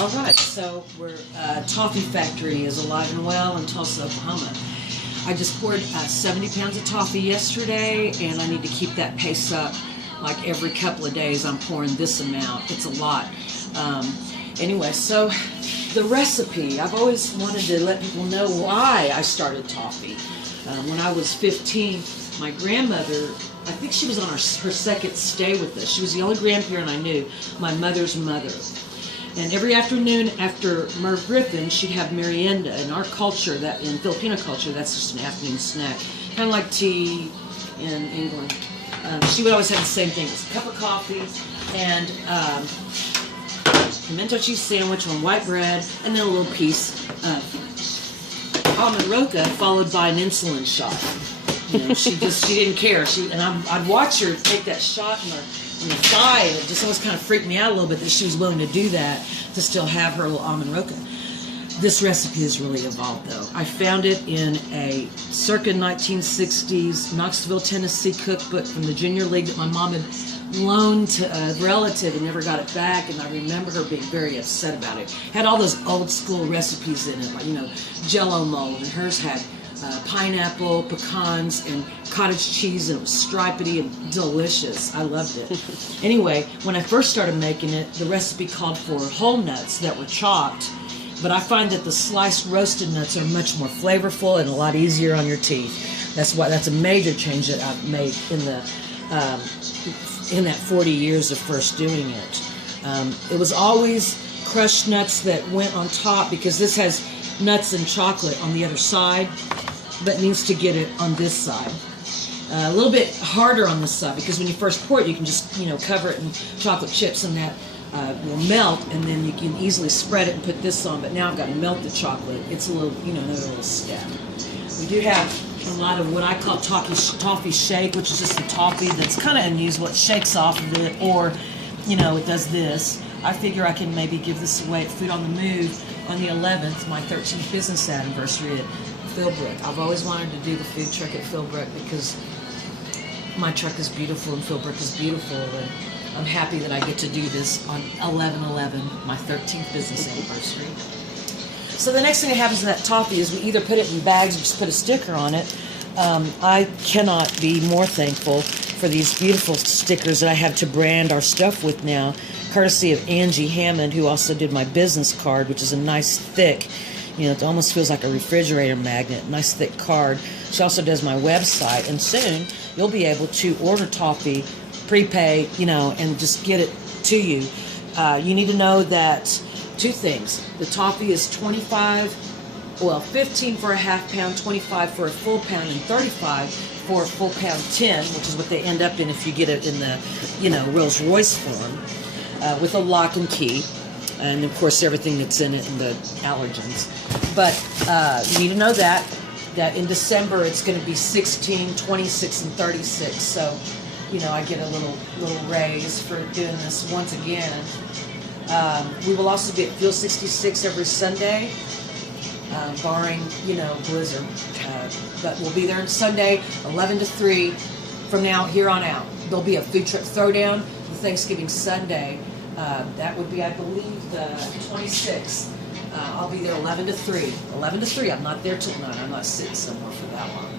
All right, so we're Toffee Factory is alive and well in Tulsa, Oklahoma. I just poured 70 pounds of toffee yesterday, and I need to keep that pace up. Like every couple of days, I'm pouring this amount. It's a lot. Anyway, so the recipe, I've always wanted to let people know why I started Toffee. When I was 15, my grandmother, I think she was on her second stay with us. She was the only grandparent I knew, my mother's mother. And every afternoon after Merv Griffin, she'd have merienda. In our culture, that in Filipino culture, that's just an afternoon snack, kind of like tea in England. She would always have the same thing: it was a cup of coffee and pimento cheese sandwich on white bread, and then a little piece of almond roca, followed by an insulin shot. You know, she didn't care. I'd watch her take that shot in the thigh, and it just always kind of freaked me out a little bit that she was willing to do that to still have her little almond roca. This recipe has really evolved, though. I found it in a circa 1960s Knoxville, Tennessee cookbook from the Junior League that my mom had loaned to a relative and never got it back, and I remember her being very upset about it. Had all those old school recipes in it, like, you know, Jell-O mold, and hers had pineapple, pecans, and cottage cheese, and it was stripedy and delicious. I loved it. Anyway, when I first started making it, the recipe called for whole nuts that were chopped, but I find that the sliced roasted nuts are much more flavorful and a lot easier on your teeth. That's a major change that I've made in that 40 years of first doing it. It was always crushed nuts that went on top, because this has nuts and chocolate on the other side, but needs to get it on this side. A little bit harder on this side, because when you first pour it, you can just, you know, cover it in chocolate chips, and that will melt, and then you can easily spread it and put this on. But now I've got to melt the chocolate. It's a little, you know, another little step. We do have a lot of what I call toffee shake, which is just the toffee that's kind of unusual. It shakes off of it, or, you know, it does this. I figure I can maybe give this away at Food on the Move on the 11th, my 13th business anniversary at Philbrook. I've always wanted to do the food truck at Philbrook because my truck is beautiful and Philbrook is beautiful, and I'm happy that I get to do this on 11/11, my 13th business anniversary. So the next thing that happens to that toffee is we either put it in bags or just put a sticker on it. I cannot be more thankful for these beautiful stickers that I have to brand our stuff with now, courtesy of Angie Hammond, who also did my business card, which is a nice thick, you know, it almost feels like a refrigerator magnet, nice thick card. She also does my website, and soon you'll be able to order toffee, prepay, you know, and just get it to you. You need to know that two things. The toffee is 15 for a half pound, 25 for a full pound, and 35 for a full pound tin, which is what they end up in if you get it in the, you know, Rolls Royce form, with a lock and key, and of course everything that's in it and the allergens. But you need to know that in December it's going to be 16, 26, and 36. So, you know, I get a little raise for doing this once again. We will also be at Fuel 66 every Sunday, barring, you know, blizzard. But we'll be there on Sunday, 11 to 3, from now here on out. There'll be a food truck throwdown for Thanksgiving Sunday. That would be, I believe, the 26th. I'll be there 11 to 3. 11 to 3. I'm not there till 9. I'm not sitting somewhere for that long.